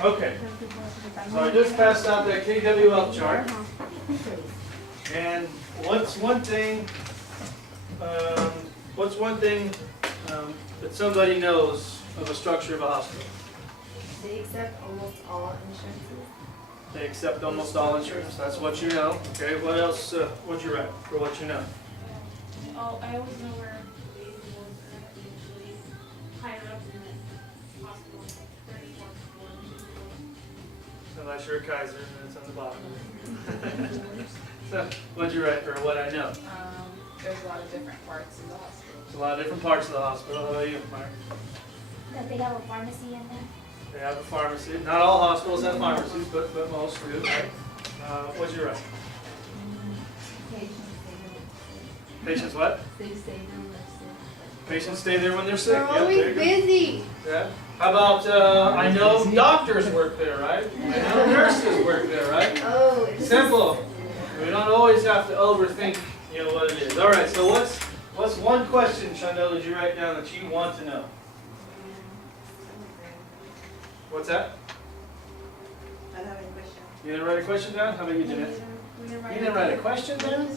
Okay, so I just passed out that KWL chart. And what's one thing that somebody knows of a structure of a hospital? They accept almost all insurances. They accept almost all insurance. That's what you know. Okay, what else? What'd you write for what you know? Oh, I always know where the individuals are usually higher up in the hospital, 34th floor. Unless you're a Kaiser and it's on the bottom. So, what'd you write for what I know? There's a lot of different parts of the hospital. There's a lot of different parts of the hospital. How about you, Mark? That they have a pharmacy in there. They have a pharmacy. Not all hospitals have pharmacies, but most do, right? What'd you write? Patients what? Patients stay there when they're sick. They're Yep, always there you go. busy. Yeah. How about, I know doctors work there, right? I know nurses work there, right? Oh, it's Simple. We don't always have to overthink, what it is. All right, so what's one question, Chandel, did you write down that you want to know? What's that? I don't have any question. You didn't write a question down? How about you, Jeanette? You didn't write a question down?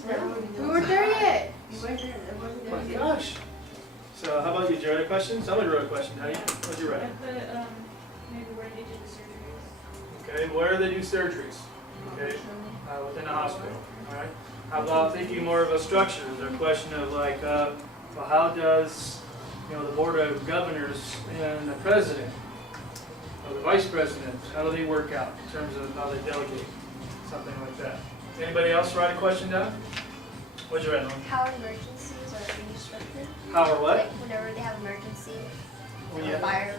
We weren't there yet. Oh my gosh. So how about you? Did you write a question? Somebody wrote a question. How you? What'd you I write? put, maybe where they do the surgeries. Okay, where do they do surgeries? Okay, within a hospital. All right. How about thinking more of a structure? Is there a question of like, well, how does the board of governors and the president or the vice president, how do they work out in terms of how they delegate? Something like that. Anybody else write a question down? What'd you write on? How emergencies are restricted. How or what? Like whenever they have emergency, When or you, fire,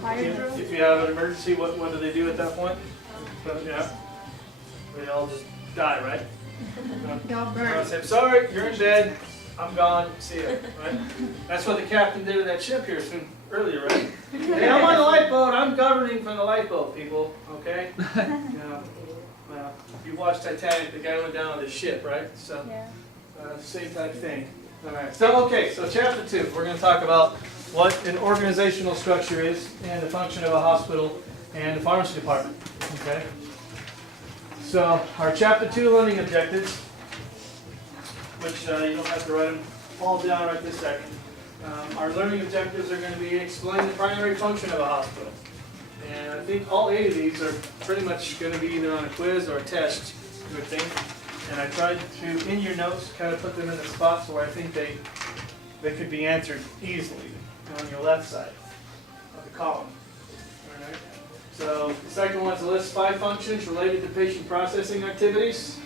fire drill. if you have an emergency, what do they do at that point? Yeah. They all just die, right? Y'all I burn. say, sorry, you're in bed. I'm gone. See ya. Right? That's what the captain did of that ship here earlier, right? Hey, I'm on the lifeboat. I'm governing from the lifeboat, people. Okay? Well, if you watch Titanic, the guy went down with his ship, right? So, Yeah. same type of thing. All right. So, okay. So, chapter 2, we're going to talk about what an organizational structure is and the function of a hospital and the pharmacy department. Okay. So, our chapter 2 learning objectives, which you don't have to write them all down right this second. Our learning objectives are going to be explain the primary function of a hospital. And I think all 8 of these are pretty much going to be either on a quiz or a test, you would think. And I tried to, in your notes, kind of put them in the spots where I think they could be answered easily on your left side of the column. All right. So the second one's to list 5 functions related to patient processing activities.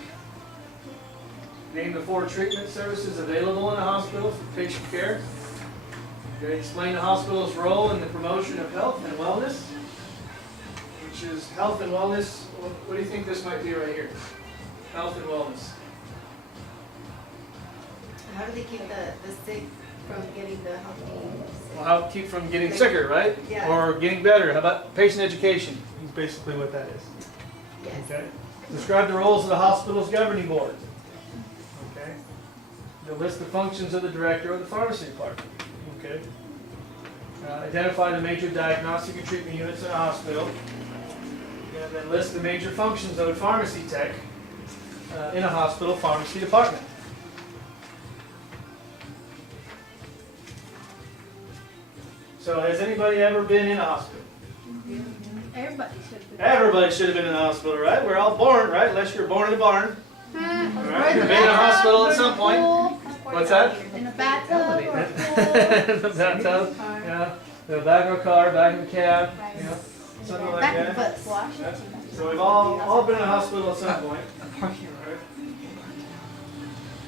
Name the 4 treatment services available in a hospital for patient care. Okay, explain the hospital's role in the promotion of health and wellness, which is health and wellness. What do you think this might be right here? Health and wellness. How do they keep the sick from getting the healthy? Well, how to keep from getting sicker, right? Yeah. Or getting better. How about patient education? Is basically what that is. Yes. Okay. Describe the roles of the hospital's governing board. Okay. You'll list the functions of the director of the pharmacy department. Okay. Identify the major diagnostic and treatment units in a hospital. And then list the major functions of a pharmacy tech in a hospital pharmacy department. So has anybody ever been in a hospital? Everybody should be. Everybody should have been in a hospital, right? We're all born, right? Unless you're born in a barn. All right? You've been in a hospital at some point. What's that? In a bathtub or a pool. The bathtub, yeah. The back of a car, back of a cab, you know, something like Back of the that. bus. Yeah. So we've all been in a hospital at some point.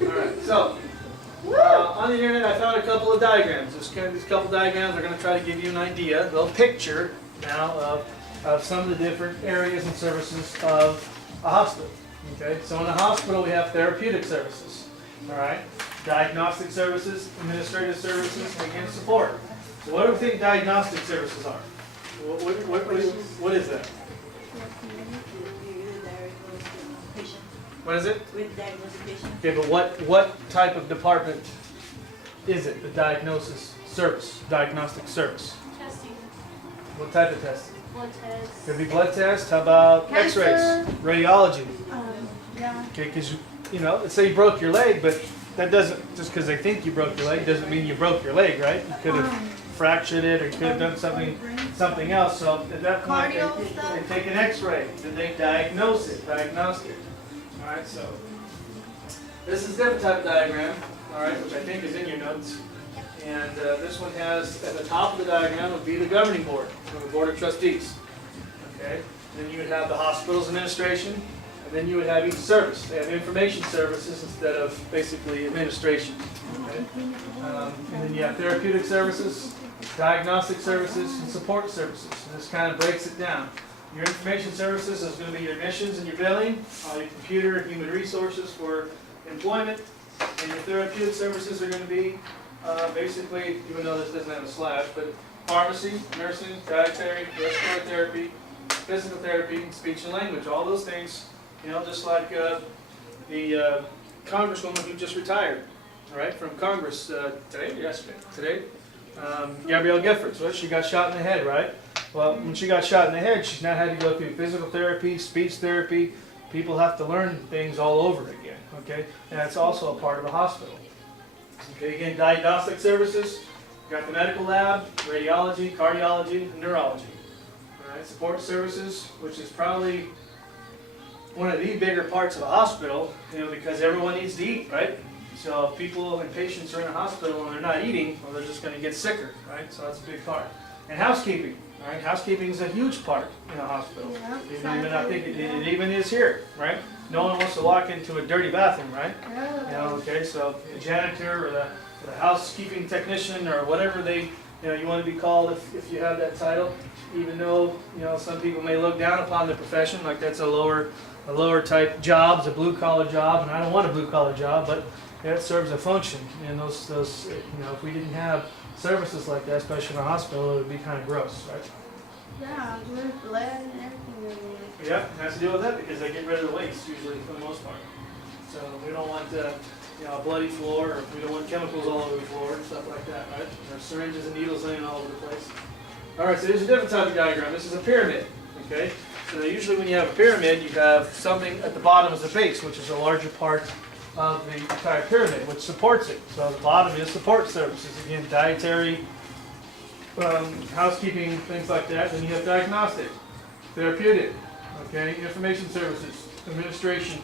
All right. So on the internet, I found a couple of diagrams. These couple diagrams are going to try to give you an idea, a little picture now of some of the different areas and services of a hospital. Okay. So in a hospital, we have therapeutic services. All right. Diagnostic services, administrative services, and again support. So what do we think diagnostic services are? What is that? What is it? With diagnosed patient. Okay, but what type of department is it? The diagnostic service. Testing. What type of testing? blood tests. Could be blood tests. How about X-rays, Cancer. radiology? Yeah. Okay, because let's say you broke your leg, but that doesn't just because they think you broke your leg doesn't mean you broke your leg, right? You could have fractured it, or you could have done something else. So at that point, Cardio stuff? they take an X-ray, then they diagnose it. All right, so this is a different type of diagram, all right, which I think is in your notes. And this one has, at the top of the diagram would be the governing board, or the board of trustees. Okay, then you would have the hospital's administration, and then you would have each service. They have information services instead of basically administration. Okay? And then you have therapeutic services, diagnostic services, and support services. And this kind of breaks it down. Your information services is going to be your admissions and your billing, your computer and human resources for employment, and your therapeutic services are going to be basically, even though this doesn't have a slash, but pharmacy, nursing, dietary, respiratory therapy, physical therapy, and speech and language. All those things, just like the congresswoman who just retired, all right, from Congress today or yesterday? Today, Gabrielle Giffords. Well, she got shot in the head, right? Well, when she got shot in the head, she's now had to go through physical therapy, speech therapy. People have to learn things all over again, okay? And that's also a part of a hospital. Okay, again, diagnostic services, got the medical lab, radiology, cardiology, and neurology. All right, support services, which is probably one of the bigger parts of a hospital, because everyone needs to eat, right? So if people and patients are in a hospital and they're not eating, well, they're just going to get sicker, right? So that's a big part. And housekeeping, all right? Housekeeping is a huge part in a hospital. I think it even is here, right? No one wants to walk into a dirty bathroom, right? Okay, so the janitor or the housekeeping technician or whatever you want to be called if you have that title, even though, some people may look down upon the profession, like that's a lower type job, it's a blue collar job, and I don't want a blue collar job, but it serves a function. And those if we didn't have services like that, especially in a hospital, it would be kind of gross, right? Yeah, with blood and everything. Yeah, it has to do with that because they get rid of the waste usually for the most part. So we don't want a bloody floor, or we don't want chemicals all over the floor and stuff like that, right? Or syringes and needles laying all over the place. All right, so here's a different type of diagram. This is a pyramid, okay? So usually when you have a pyramid, you have something at the bottom as a base, which is a larger part of the entire pyramid, which supports it. So the bottom is support services. Again, dietary, housekeeping, things like that. Then you have diagnostic, therapeutic, okay, information services, administration,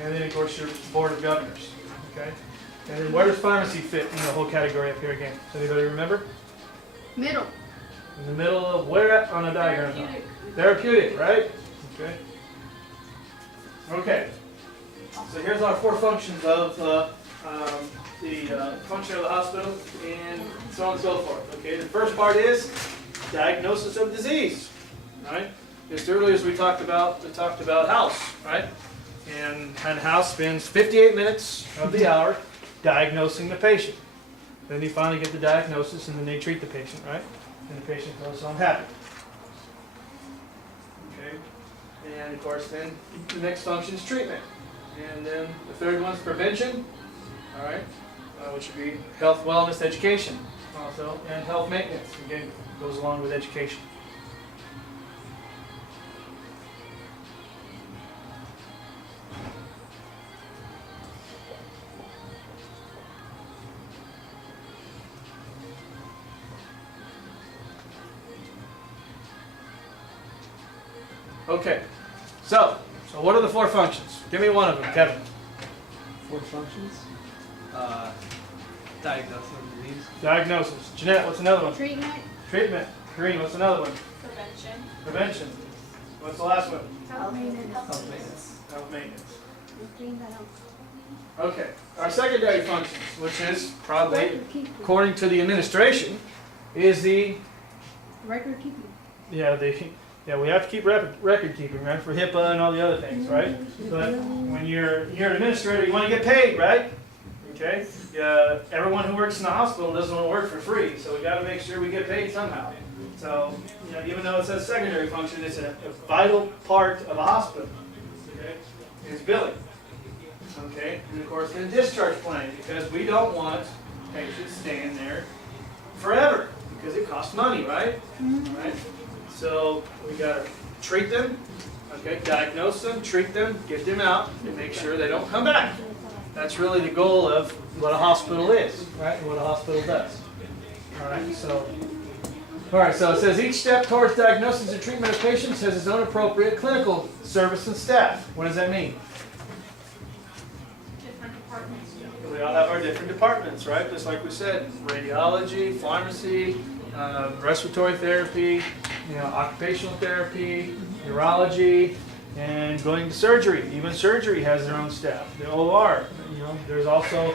and then of course your board of governors, okay. And then where does pharmacy fit in the whole category up here again? Does anybody remember? Middle. In the middle of where on a diagram? Therapeutic, right? Okay. Okay. So here's our 4 functions of the function of the hospital, and so on and so forth. Okay. The first part is diagnosis of disease. Right. Just earlier as we talked about house, right? And house spends 58 minutes of the hour diagnosing the patient. Then they finally get the diagnosis, and then they treat the patient, right? And the patient goes home happy. Okay. And of course, then the next function is treatment. And then the third one's prevention, all right, which would be health, wellness, education, also, and health maintenance. Again, goes along with education. Okay, so what are the 4 functions? Give me one of them, Kevin. 4 functions? Diagnosis of disease. Diagnosis. Jeanette, what's another one? Treatment. Treatment. Green, what's another one? Prevention. Prevention. What's the last one? Health maintenance. Health maintenance. Health maintenance. Clean that up. Okay, our secondary functions, which is probably, Record keeping. according to the administration, is the, Record keeping. we have to keep record keeping, right, for HIPAA and all the other things, right? But when you're an administrator, you want to get paid, right? Okay? Everyone who works in the hospital doesn't want to work for free, so we got to make sure we get paid somehow. So, even though it says secondary function, it's a vital part of a hospital. Okay? It's billing. Okay? And of course, then discharge planning, because we don't want patients staying there forever, because it costs money, right? Right? So we gotta treat them, okay, diagnose them, treat them, get them out, and make sure they don't come back. That's really the goal of what a hospital is, right, and what a hospital does. All right, so it says each step towards diagnosis and treatment of patients has its own appropriate clinical service and staff. What does that mean? Different departments. We all have our different departments, right? Just like we said, radiology, pharmacy, respiratory therapy, occupational therapy, neurology, and going to surgery. Even surgery has their own staff. The OR, there's also,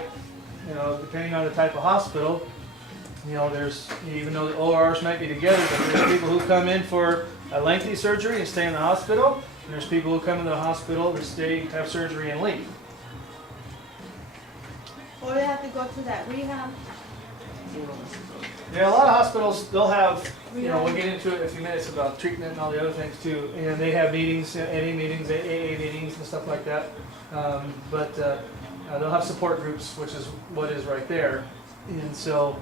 depending on the type of hospital, there's, even though the ORs might be together, but there's people who come in for a lengthy surgery and stay in the hospital, and there's people who come into the hospital to stay, have surgery, and leave. Or they have to go to that rehab. Yeah, a lot of hospitals, they'll have, we'll get into it in a few minutes about treatment and all the other things too. And they have meetings, NA meetings, AA meetings and stuff like that. But they'll have support groups, which is what is right there. And so,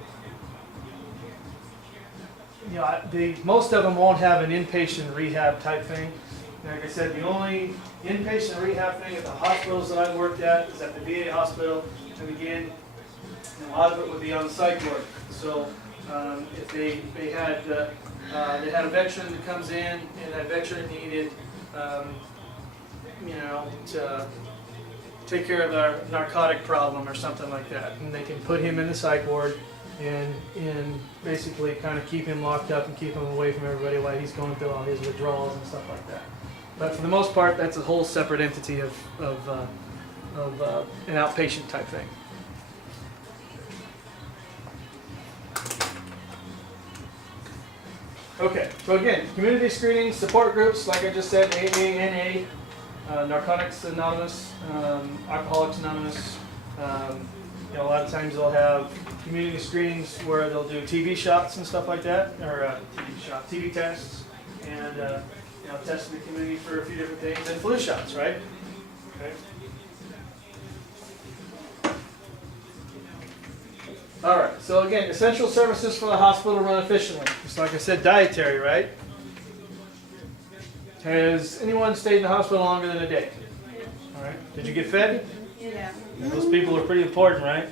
most of them won't have an inpatient rehab type thing. Like I said, the only inpatient rehab thing at the hospitals that I've worked at is at the VA hospital. And again, a lot of it would be on psych work. So if they had a veteran that comes in and that veteran needed, to take care of their narcotic problem or something like that, and they can put him in the psych ward and basically kind of keep him locked up and keep him away from everybody while he's going through all his withdrawals and stuff like that. But for the most part, that's a whole separate entity of an outpatient type thing. Okay, so again, community screenings, support groups, like I just said, AA, NA, Narcotics Anonymous, Alcoholics Anonymous. A lot of times they'll have community screenings where they'll do TB shots and stuff like that, or TB tests, and test the community for a few different things, and flu shots, right? Okay. All right, so again, essential services for the hospital run efficiently. Just like I said, dietary, right? Has anyone stayed in the hospital longer than a day? All right, did you get fed? Yeah. Those people are pretty important, right?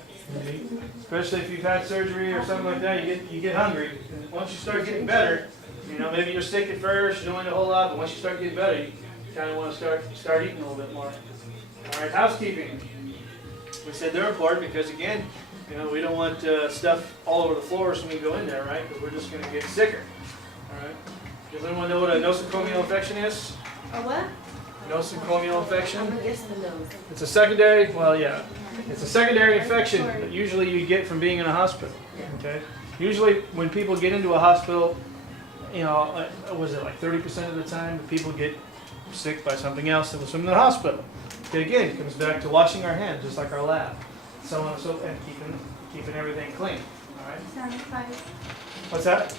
Especially if you've had surgery or something like that, you get hungry. And once you start getting better, maybe you're sick at first, you don't eat a whole lot, but once you start getting better, you kind of want to start eating a little bit more. All right, housekeeping. We said they're important because, again, we don't want stuff all over the floors when we go in there, right? Because we're just going to get sicker. All right. Does anyone know what a nosocomial infection is? A what? Nosocomial infection? I'm against the nose. It's a secondary, it's a secondary infection that usually you get from being in a hospital. Okay. Usually when people get into a hospital, was it like 30% of the time that people get sick by something else that was from the hospital? Okay, again, it comes back to washing our hands, just like our lab. So on and so, and keeping everything clean. All right. Sanitize. What's that?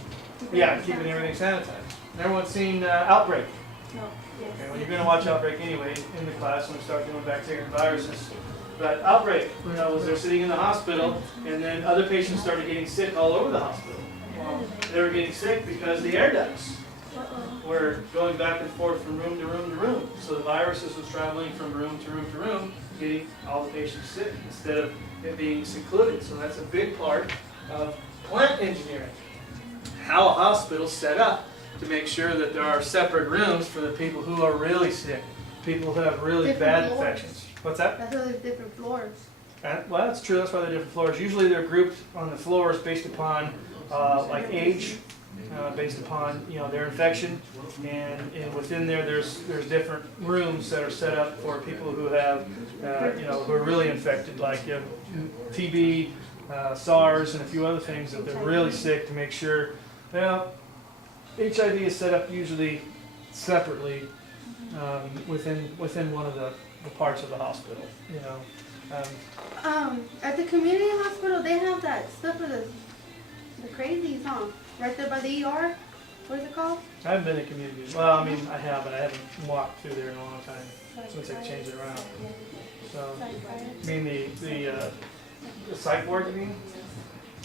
Yeah, keeping everything sanitized. Everyone's seen Outbreak. No. Yes. Okay, well, you're going to watch Outbreak anyway in the class when we start doing bacteria and viruses. But Outbreak, was they're sitting in the hospital, and then other patients started getting sick all over the hospital. Well, they were getting sick because the air ducts were going back and forth from room to room to room. So the viruses was traveling from room to room to room, getting all the patients sick instead of it being secluded. So that's a big part of plant engineering. How a hospital's set up to make sure that there are separate rooms for the people who are really sick, people who have really Different bad floors. infections. What's that? That's why there's different floors. Well, that's true. That's why they're different floors. Usually they're grouped on the floors based upon like age, based upon their infection, and within there's different rooms that are set up for people who have who are really infected, like TB, SARS, and a few other things that they're really sick to make sure. HIV is set up usually separately within one of the parts of the hospital. At the community hospital, they have that stuff for the crazies, huh? Right there by the ER. What is it called? I haven't been in community. Well, I mean, I have, but I haven't walked through there in a long time since they changed it around. So, I mean the psych ward, you mean,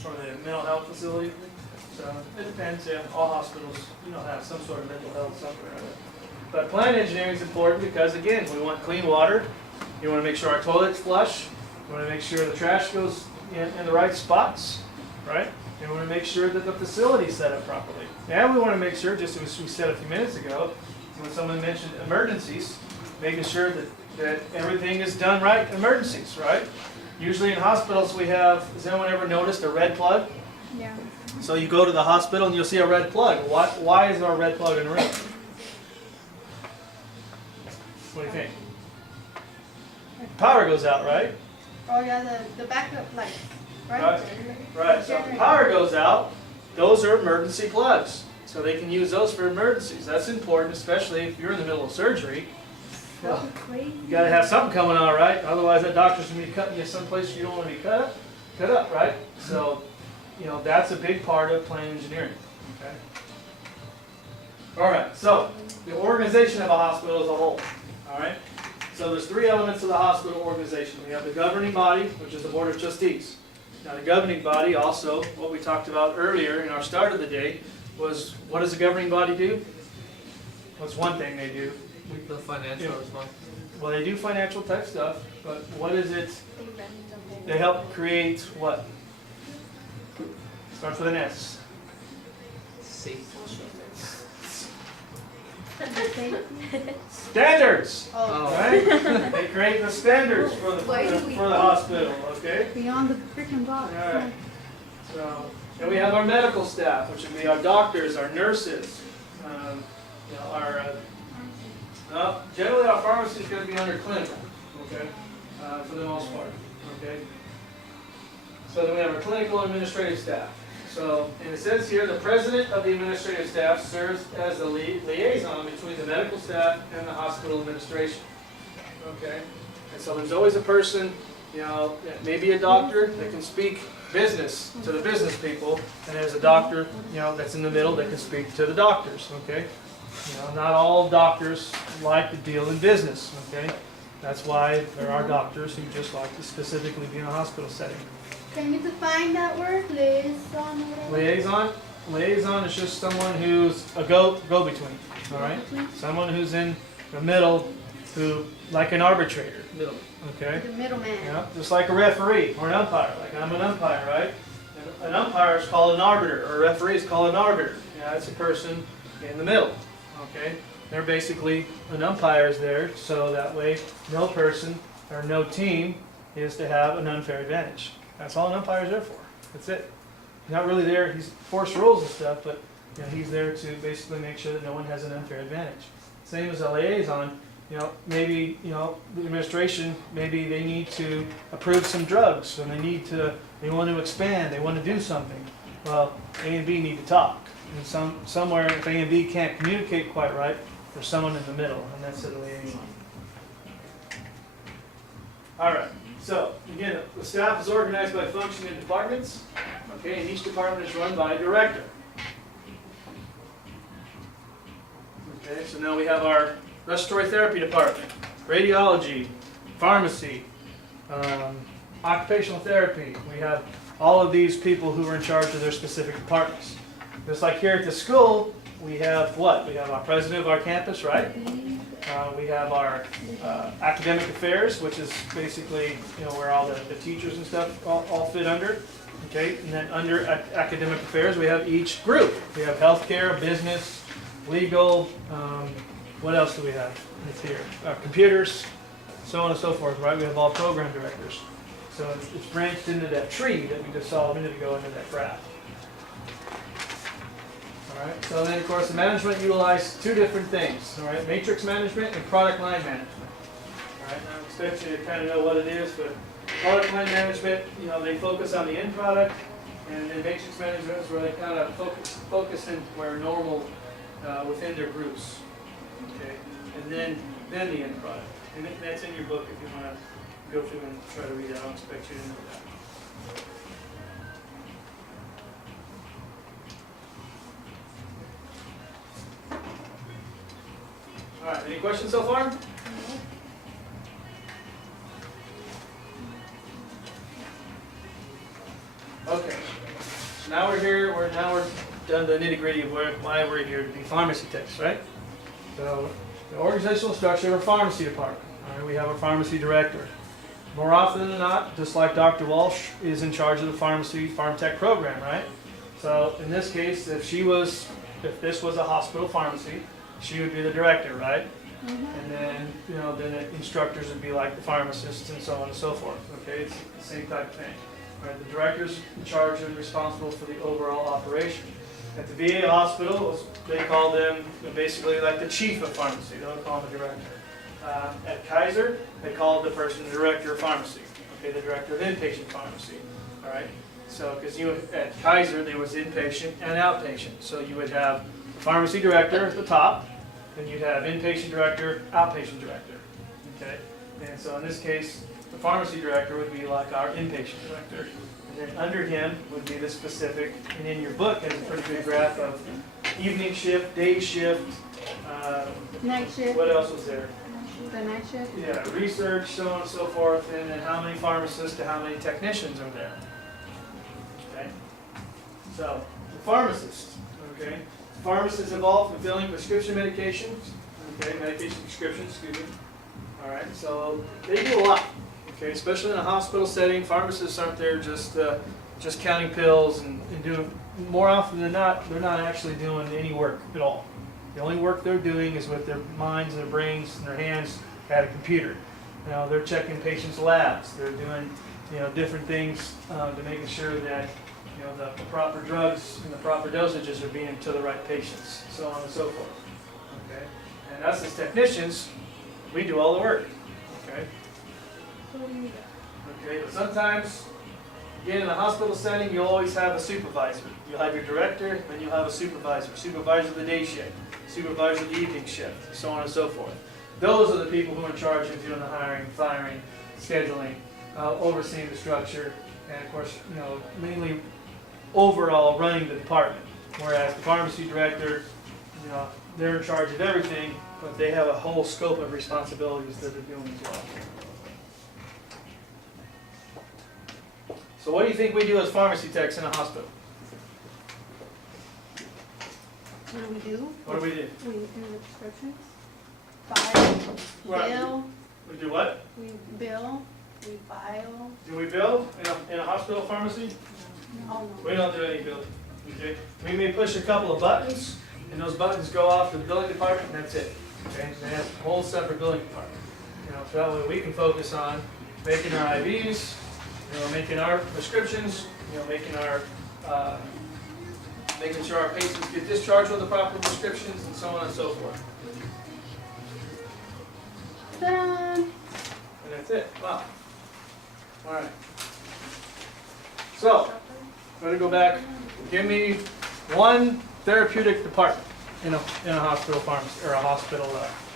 or the mental health facility? So it depends, yeah, all hospitals, have some sort of mental health somewhere. But plant engineering is important because, again, we want clean water. You want to make sure our toilets flush. You want to make sure the trash goes in the right spots, right? And we want to make sure that the facility's set up properly. And we want to make sure, just as we said a few minutes ago, when someone mentioned emergencies, making sure that everything is done right in emergencies, right? Usually in hospitals we have, has anyone ever noticed a red plug? Yeah. So you go to the hospital and you'll see a red plug. Why is there a red plug in the room? What do you think? Power goes out, right? Oh yeah, the backup lights, right? Right, so if the power goes out, those are emergency plugs. So they can use those for emergencies. That's important, especially if you're in the middle of surgery. Well, That's crazy. you gotta have something coming on, right? Otherwise that doctor's gonna be cutting you someplace you don't wanna be cut up, right? So, that's a big part of plant engineering, okay? All right, so the organization of a hospital as a whole, all right? So there's 3 elements of the hospital organization. We have the governing body, which is the board of trustees. Now the governing body also, what we talked about earlier in our start of the day, was what does the governing body do? What's one thing they do? The financial responsibility. Well, they do financial type stuff, but what is it? They help create what? Starts with an S. Safe. Standards! Oh, Right? They create the standards for the Why do we- hospital, okay? beyond the freaking box. All right. So, and we have our medical staff, which would be our doctors, our nurses, generally our pharmacy is going to be under clinical, okay, for the most part, okay. So then we have our clinical and administrative staff. So, and it says here, the president of the administrative staff serves as the liaison between the medical staff and the hospital administration, okay. And so there's always a person, maybe a doctor that can speak business to the business people, and there's a doctor, that's in the middle that can speak to the doctors, okay? Not all doctors like to deal in business, okay? That's why there are doctors who just like to specifically be in a hospital setting. Can you define that word, liaison? Liaison? Liaison is just someone who's a go-between, all right? Someone who's in the middle, who, like an arbitrator, Middle. okay? The middleman. Yeah, just like a referee or an umpire. Like I'm an umpire, right? And an umpire is called an arbiter, or a referee is called an arbiter. Yeah, it's a person in the middle. Okay, they're basically an umpire is there, so that way no person or no team is to have an unfair advantage. That's all an umpire is there for. That's it. He's not really there. He's forced rules and stuff, but he's there to basically make sure that no one has an unfair advantage. Same as a liaison. Maybe, the administration, maybe they need to approve some drugs, and they want to expand, they want to do something. Well, A and B need to talk. And somewhere, if A and B can't communicate quite right, there's someone in the middle, and that's the liaison. All right, so again, the staff is organized by function in departments, okay, and each department is run by a director. Okay, so now we have our respiratory therapy department, radiology, pharmacy, occupational therapy. We have all of these people who are in charge of their specific departments. Just like here at the school, we have what? We have our president of our campus, right? We have our academic affairs, which is basically where all the teachers and stuff all fit under. Okay, and then under academic affairs, we have each group. We have healthcare, business, legal. What else do we have? It's here. Computers, so on and so forth, right? We have all program directors. So it's branched into that tree that we just saw a minute ago into that graph. All right. So then, of course, the management utilizes 2 different things. All right, matrix management and product line management. All right. Now, I expect you to kind of know what it is, but product line management, they focus on the end product, and then matrix management is where they kind of focus in where normal within their groups. Okay, and then the end product. And that's in your book if you want to go through and try to read that. I don't expect you to know that. All right, any questions so far? Okay, so now we're here, now we're done the nitty gritty of why we're here to be pharmacy techs, right? So the organizational structure of a pharmacy department. All right, we have a pharmacy director. More often than not, just like Dr. Walsh is in charge of the pharmacy farm tech program, right? So in this case, if this was a hospital pharmacy, she would be the director, right? And then, then the instructors would be like the pharmacists and so on and so forth. Okay, it's the same type of thing. Right? The director's in charge and responsible for the overall operation. At the VA hospital, they call them basically like the chief of pharmacy. They don't call them the director. At Kaiser, they call the person the director of pharmacy. Okay, the director of inpatient pharmacy. All right. So, because at Kaiser there was inpatient and outpatient. So you would have the pharmacy director at the top, then you'd have inpatient director, outpatient director. Okay. And so in this case, the pharmacy director would be like our inpatient director. And then under him would be the specific, and in your book there's a pretty good graph of evening shift, day shift, Night shift. what else was there? The night shift. Yeah, research, so on and so forth, and then how many pharmacists to how many technicians are there. Okay? So, the pharmacist, okay? Pharmacists involved in filling prescription medications, okay, medication prescriptions, excuse me. All right, so they do a lot, okay, especially in a hospital setting. Pharmacists aren't there just counting pills and doing, more often than not, they're not actually doing any work at all. The only work they're doing is with their minds and their brains and their hands at a computer. They're checking patients' labs. They're doing, different things to making sure that, the proper drugs and the proper dosages are being to the right patients, so on and so forth. Okay, and us as technicians, we do all the work. Okay. Okay, but sometimes, again, in a hospital setting, you'll always have a supervisor. You'll have your director, then you'll have a supervisor. Supervisor of the day shift, supervisor of the evening shift, so on and so forth. Those are the people who are in charge of doing the hiring, firing, scheduling, overseeing the structure, and of course, mainly overall running the department. Whereas the pharmacy director, they're in charge of everything, but they have a whole scope of responsibilities that they're doing as well. So what do you think we do as pharmacy techs in a hospital? What do we do? What do we do? We do the prescriptions. File. Right. Bill. We do what? We bill. We file. Do we bill in a hospital pharmacy? Oh, no. We don't do any billing. Okay? We may push a couple of buttons, and those buttons go off to the billing department, and that's it. Okay? They have a whole separate billing department. So that way we can focus on making our IVs, making our prescriptions, making sure our patients get discharged with the proper prescriptions, and so on and so forth. Ta-da! And that's it. Wow. All right. So, I'm going to go back. Give me one therapeutic department in a hospital pharmacy or a hospital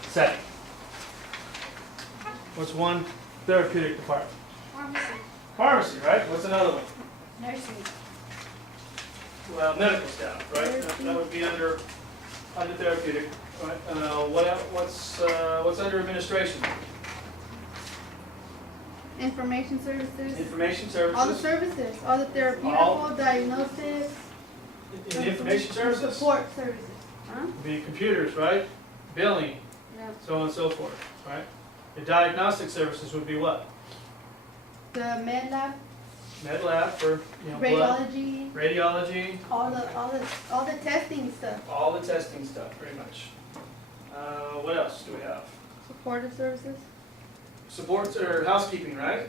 setting. What's one therapeutic department? Pharmacy. Pharmacy, right? What's another one? Nursing. Well, medical staff, right? That would be under therapeutic. Right? What's under administration? Information services. Information All the services. services. All the therapeutic, All- diagnosis. In the information services. Support services. Huh? Be computers, right? Billing, Yeah. so on and so forth, right? The diagnostic services would be what? The med lab, Med lab for, blood, radiology, radiology, all the testing stuff. all the testing stuff, pretty much. What else do we have? Supportive services. Supports or housekeeping, right?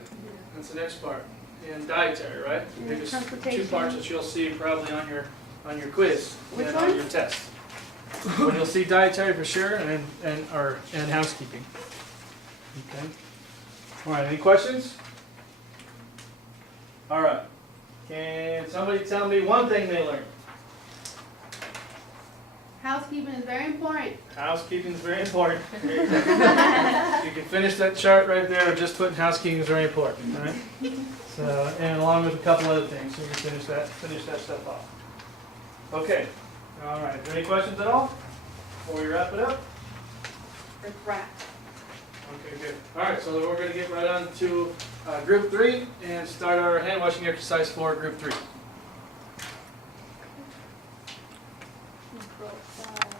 That's the next part. And dietary, right? And Biggest two transportation. parts that you'll see probably on your quiz Which and on ones? your test. But you'll see dietary for sure, and housekeeping. Okay. All right. Any questions? All right. Can somebody tell me one thing they learned? Housekeeping is very important. Housekeeping is very important. You can finish that chart right there, just putting housekeeping is very important, all right? So, and along with a couple other things, so we can finish that stuff off. Okay, all right, any questions at all before we wrap it up? Or wrap. Okay, good. All right, so we're gonna get right on to group 3 and start our hand washing exercise for group 3. uh,